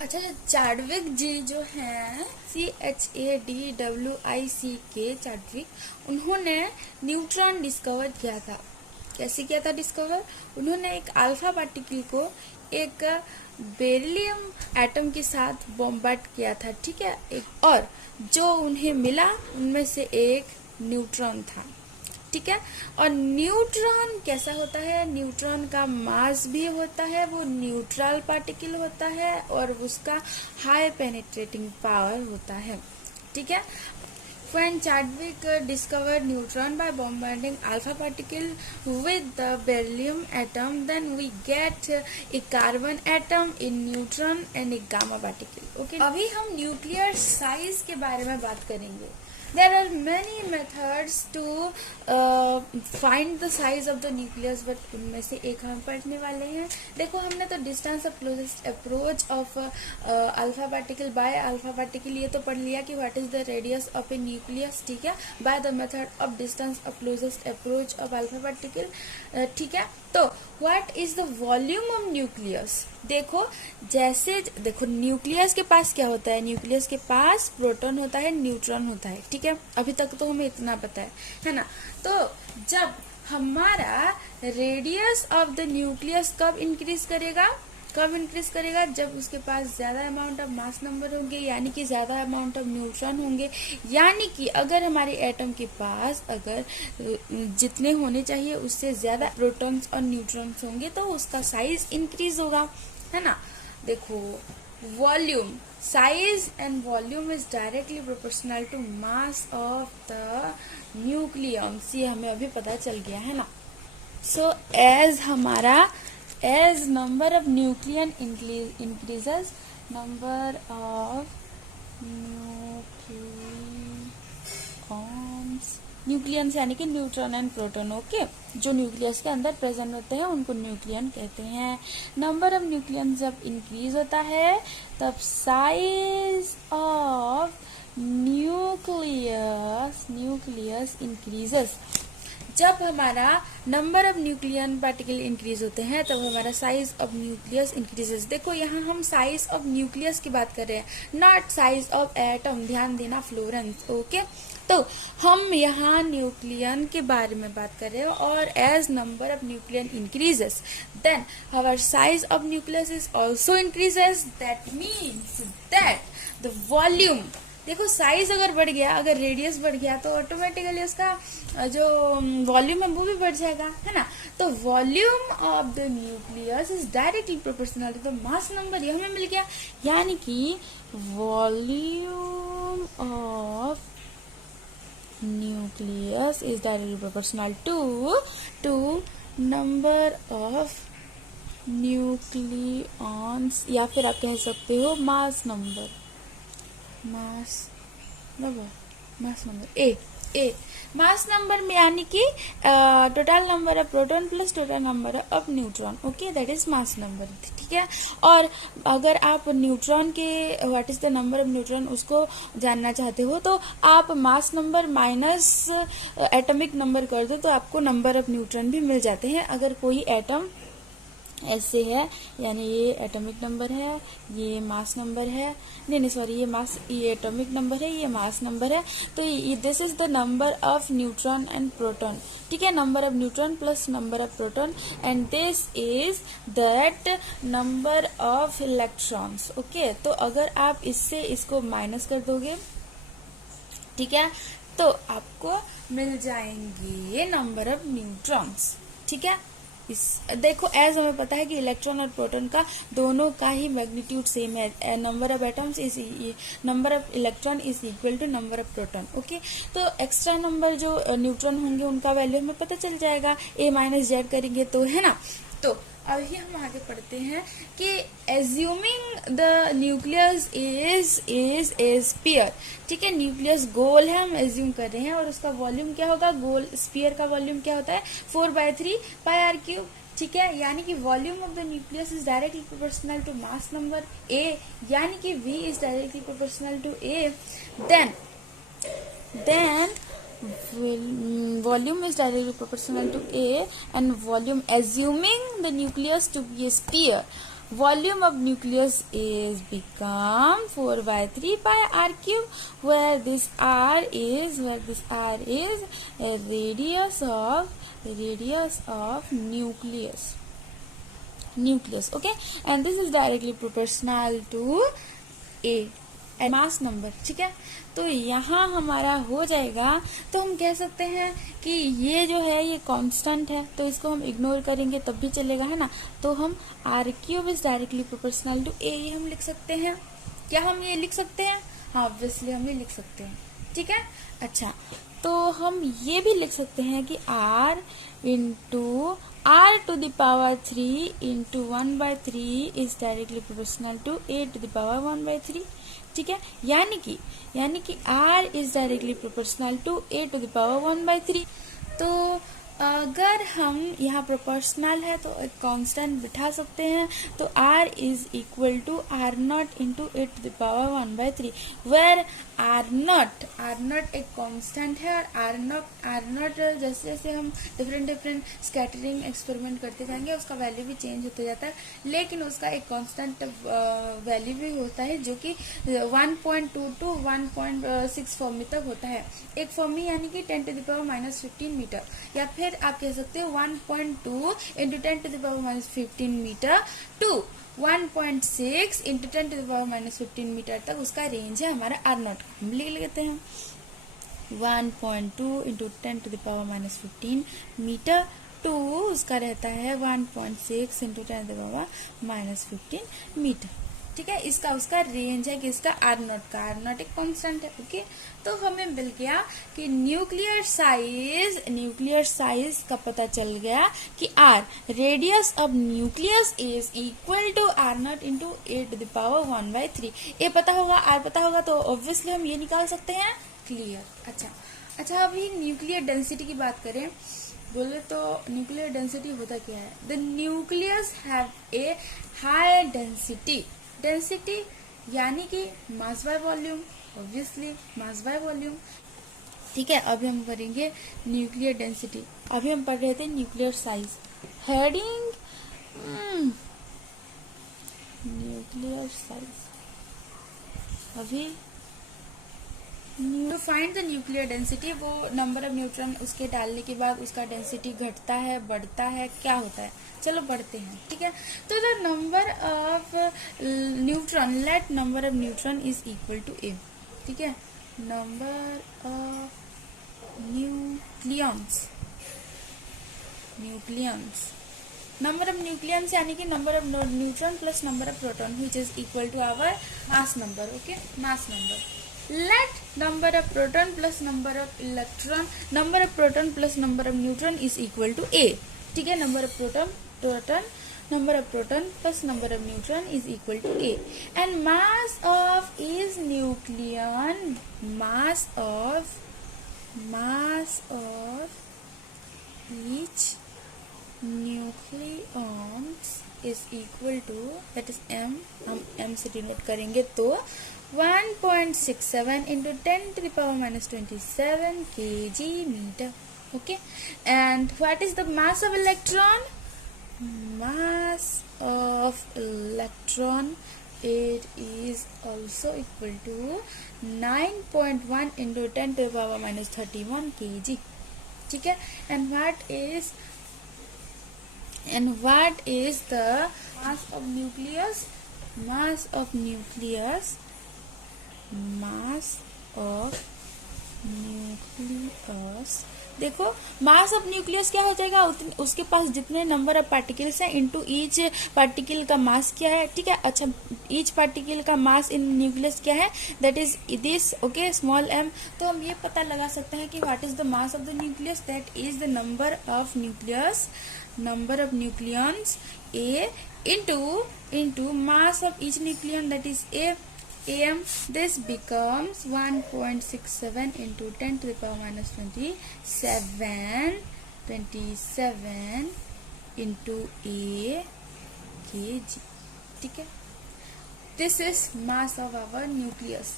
अच्छा, चार्डविक जी जो हैं CHADWICK चार्डविक, उन्होंने न्यूट्रॉन डिस्कवर किया था। कैसे किया था डिस्कवर? उन्होंने एक अल्फा पार्टिकल को एक बेरिलियम एटम के साथ बॉम्बार्ड किया था, ठीक है। और जो उन्हें मिला उनमें से एक न्यूट्रॉन था, ठीक है। और न्यूट्रॉन कैसा होता है? न्यूट्रॉन का मास भी होता है, वो न्यूट्रल पार्टिकल होता है और उसका हाई पेनिट्रेटिंग पावर होता है, ठीक है। When Chadwick discovered neutron by bombarding alpha particle with the beryllium atom, then we get a carbon atom, a neutron and a gamma particle. Okay. अभी हम न्यूक्लियर साइज के बारे में बात करेंगे। There are many methods to find the size of the nucleus, but उनमें से एक हम पढ़ने वाले हैं। देखो, हमने तो distance of closest approach of alpha particle by alpha particle ये तो पढ़ लिया कि what is the radius of A nucleus, ठीक है, by the method of distance of closest approach of alpha particle, ठीक है। तो what is the volume of nucleus? देखो, जैसे देखो न्यूक्लियस के पास क्या होता है? न्यूक्लियस के पास प्रोटॉन होता है, न्यूट्रॉन होता है, ठीक है। अभी तक तो हमें इतना पता है ना। तो जब हमारा रेडियस ऑफ द न्यूक्लियस कब इंक्रीज करेगा? जब उसके पास ज्यादा अमाउंट ऑफ मास नंबर होंगे, यानी कि ज्यादा अमाउंट ऑफ न्यूट्रॉन होंगे। यानी कि अगर हमारे एटम के पास अगर जितने होने चाहिए उससे ज्यादा प्रोटॉन्स और न्यूट्रॉन्स होंगे तो उसका साइज इंक्रीज होगा, है ना। देखो, volume, size and volume is directly proportional to mass of the nucleus. ये हमें अभी पता चल गया, है ना। So as number of nucleon increases, number of nucleons यानी कि न्यूट्रॉन एंड प्रोटॉन, ओके, जो न्यूक्लियस के अंदर प्रेजेंट होते हैं उनको न्यूक्लियन कहते हैं। नंबर ऑफ न्यूक्लियन जब इंक्रीज होता है तब साइज ऑफ न्यूक्लियस इंक्रीजेस। जब हमारा number of nucleon particle increase होते हैं तब हमारा साइज ऑफ न्यूक्लियस इंक्रीजेस। देखो, यहाँ हम साइज ऑफ न्यूक्लियस की बात कर रहे हैं, नॉट साइज ऑफ एटम। ध्यान देना फ्लोरेंस, ओके। तो हम यहाँ न्यूक्लियन के बारे में बात कर रहे हैं, और as number of nucleon increases then our size of nucleus is also increases. That means that the volume, देखो साइज अगर बढ़ गया, अगर रेडियस बढ़ गया तो ऑटोमेटिकली उसका जो वॉल्यूम है वो भी बढ़ जाएगा, है ना। तो volume of the nucleus is directly proportional to the mass number, ये हमें मिल गया। यानी कि volume of nucleus is directly proportional to number of nucleons, या फिर आप कह सकते हो मास नंबर ए मास नंबर में, यानी कि total number of proton plus total number of neutron, okay, that is mass number, ठीक है। और अगर आप न्यूट्रॉन के what is the number of neutron उसको जानना चाहते हो तो आप mass number minus atomic number कर दो तो आपको नंबर ऑफ न्यूट्रॉन भी मिल जाते हैं। अगर कोई एटम ऐसे है, यानी ये एटॉमिक नंबर है, ये मास नंबर है, नहीं सॉरी, ये एटॉमिक नंबर है, ये मास नंबर है, तो this is the number of neutron and proton, ठीक है। Number of neutron plus number of proton, and this is that number of electrons, okay. तो अगर आप इससे इसको माइनस कर दोगे, ठीक है, तो आपको मिल जाएंगे नंबर ऑफ न्यूट्रॉन्स, ठीक है। देखो, एज हमें पता है कि इलेक्ट्रॉन और प्रोटॉन का दोनों का ही मैग्नीट्यूड सेम है। Number of atoms is number of electron is equal to number of proton, okay. तो एक्स्ट्रा नंबर जो न्यूट्रॉन होंगे उनका वैल्यू हमें पता चल जाएगा, ए माइनस जेड करेंगे तो, है ना। तो अभी हम आगे पढ़ते हैं कि assuming the nucleus is a sphere, ठीक है। न्यूक्लियस गोल है, हम एज्यूम कर रहे हैं, और उसका वॉल्यूम क्या होगा? गोल स्फीयर का वॉल्यूम क्या होता है? 4/3 πr³, ठीक है। यानी कि volume of the nucleus is directly proportional to mass number A, यानी कि V is directly proportional to A, then volume is directly proportional to A, and volume, assuming the nucleus to be a sphere, volume of nucleus is become 4 by 3 pi r cube, where this r is a radius of nucleus. Okay, and this is directly proportional to a mass number. ठीक है, तो यहाँ हमारा हो जाएगा. तो हम कह सकते हैं कि ये जो है ये कांस्टेंट है, तो इसको हम इग्नोर करेंगे तब भी चलेगा, है ना. तो हम R cube is directly proportional to A, ये हम लिख सकते हैं. क्या हम ये लिख सकते हैं? हाँ, ऑब्वियसली हम ये लिख सकते हैं. ठीक है. अच्छा, तो हम ये भी लिख सकते हैं कि r into r to the power 3 into 1/3 is directly proportional to a to the power 1/3. ठीक है, यानी कि r is directly proportional to a to the power 1/3. तो अगर हम यहाँ प्रोपोर्शनल है तो एक कांस्टेंट बिठा सकते हैं. तो r is equal to r not into A to the power 1/3, where r not एक कांस्टेंट है. और r नॉट जैसे जैसे हम डिफरेंट स्कैटरिंग एक्सपेरिमेंट करते जाएंगे उसका वैल्यू भी चेंज होते जाता है, लेकिन उसका एक कांस्टेंट वैल्यू भी होता है जो कि 1.2 टू 1.6 फॉर्मी तक होता है. एक फॉर्मी यानी कि 10 टू द पावर -15 मीटर, या फिर आप कह सकते हो 1.2 into 10 to the power -15 meter to 1.6 into 10 to the power -15 meter तक उसका रेंज है हमारा आर नॉट. हम लिख लेते हैं 1.2 into 10 to the power -15 meter to उसका रहता है 1.6 into 10 to the power -15 meter. ठीक है, इसका उसका रेंज है कि इसका आर नॉट एक कांस्टेंट है. ओके, तो हमें मिल गया कि न्यूक्लियर साइज का पता चल गया कि R radius of nucleus is equal to R not into A to the power 1/3. A पता होगा, आर पता होगा, तो ऑब्वियसली हम ये निकाल सकते हैं. क्लियर. अच्छा, अभी न्यूक्लियर डेंसिटी की बात करें बोले तो न्यूक्लियर डेंसिटी होता क्या है? The nucleus have a high density यानी कि मास by volume, obviously mass by volume. ठीक है, अभी हम करेंगे न्यूक्लियर डेंसिटी. अभी हम पढ़ रहे थे nuclear size. Heading nuclear size. अभी to find the nuclear density, वो नंबर ऑफ न्यूट्रॉन उसके डालने के बाद उसका डेंसिटी घटता है, बढ़ता है, क्या होता है? चलो बढ़ते हैं. ठीक है, तो the number of neutron, let number of neutron is equal to A. ठीक है, number of nucleons number of nucleons यानी कि number of neutron plus number of proton which is equal to our mass number. Okay, mass number. Let number of proton plus number of electron, number of proton plus number of neutron is equal to A. ठीक है, number of proton plus number of neutron is equal to A. And mass of each nucleon, mass of each nucleons is equal to, that is m, हम m से denote करेंगे तो 1.67 into 10 to the power -27 kg meter. Okay, and what is the mass of electron? Mass of electron, it is also equal to 9.1 into 10 to the power -31 kg. ठीक है, and what is the mass of nucleus? Mass of nucleus देखो, मास of nucleus क्या हो जाएगा? उसके पास जितने number of particles हैं into each particle का मास क्या है. ठीक है, अच्छा, ईच पार्टिकल का मास इन न्यूक्लियस क्या है? That is this. Okay, small m. तो हम ये पता लगा सकते हैं कि what is the mass of the nucleus. That is the number of nucleons A into mass of each nucleon, that is am. This becomes 1.67 into 10 to the power -27 into a kg. ठीक है, this is mass of our nucleus.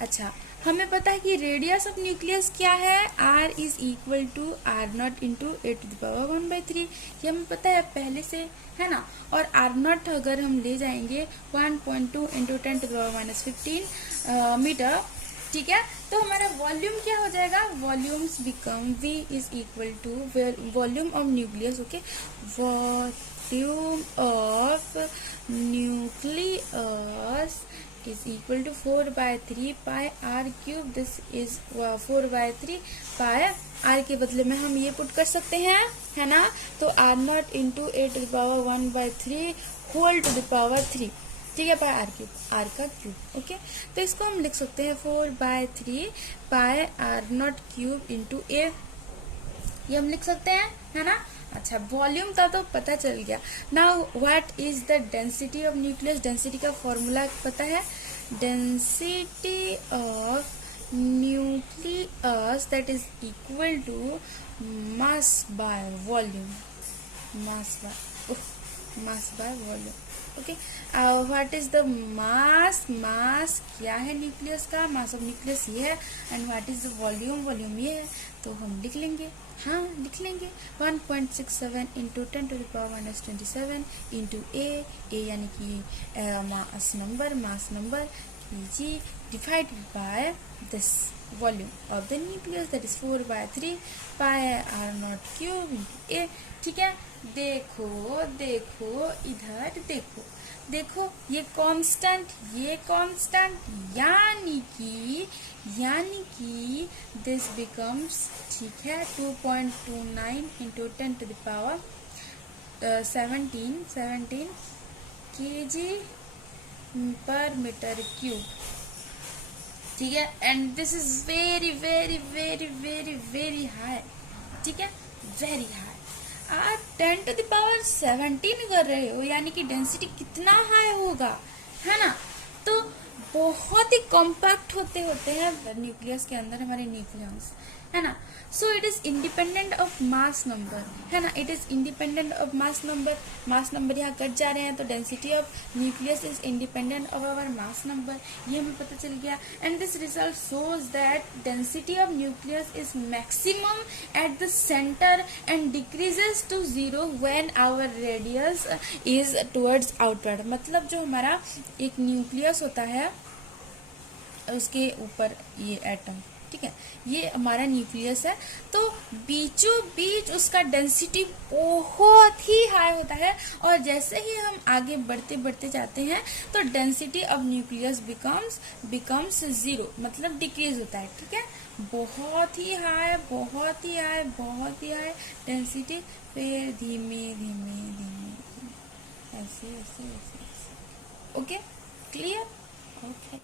अच्छा, हमें पता है कि radius of nucleus क्या है, r is equal to R not into 8⁻⁴ ये हमें पता है पहले से, है ना। और r नॉट अगर हम ले जाएंगे 1.2 इंटू 10⁻⁻15 मीटर, ठीक है। तो हमारा वॉल्यूम क्या हो जाएगा, volumes become v is equal to volume of nucleus, okay, volume of nucleus is equal to 4/3 pi r cube. This is 4/3 pi r के बदले में हम ये पुट कर सकते हैं, है ना। तो r not into 8⁻1/3 whole to the power 3, ठीक है, पाई r क्यूब, r का क्यूब, ओके। तो इसको हम लिख सकते हैं 4/3 pi r not cube into a, ये हम लिख सकते हैं, है ना। अच्छा, वॉल्यूम का तो पता चल गया। Now what is the density of nucleus, density का फॉर्मूला पता है, density of nucleus that is equal to mass by volume, mass by volume, okay. What is the mass, mass क्या है न्यूक्लियस का, मास ऑफ न्यूक्लियस ये है, and what is the volume, volume ये है। तो हम लिख लेंगे, हाँ लिख लेंगे, 1.67 इंटू 10⁻⁻27 इंटू ए यानी कि मास नंबर जी, divided by this volume of the nucleus that is 4/3 pi r not cube into A, ठीक है। देखो इधर देखो ये कांस्टेंट, यानी कि दिस बिकम्स, ठीक है, 2.29 इंटू 10⁻17 kg पर मीटर क्यूब, ठीक है। And this is very very very very very high, ठीक है, वेरी हाई। आप 10⁻17 कर रहे हो, यानी कि डेंसिटी कितना हाई होगा, है ना। तो बहुत ही कॉम्पैक्ट होते हैं न्यूक्लियस के अंदर हमारे न्यूक्लियस, है ना। So it is independent of mass number, है ना, it is independent of mass number यहाँ कट जा रहे हैं, तो density of nucleus is independent of our mass number, ये हमें पता चल गया। And this result shows that density of nucleus is maximum at the centre and decreases to 0 when our radius is towards outward. मतलब जो हमारा एक nucleus होता है, उसके ऊपर ये एटम, ठीक है, ये हमारा न्यूक्लियस है, तो बीचों बीच उसका डेंसिटी बहुत ही हाई होता है, और जैसे ही हम आगे बढ़ते जाते हैं तो डेंसिटी ऑफ न्यूक्लियस बिकम्स 0, मतलब डिक्रीज होता है, ठीक है। बहुत ही हाई डेंसिटी, फिर धीमे ऐसे, ओके, क्लियर, ओके।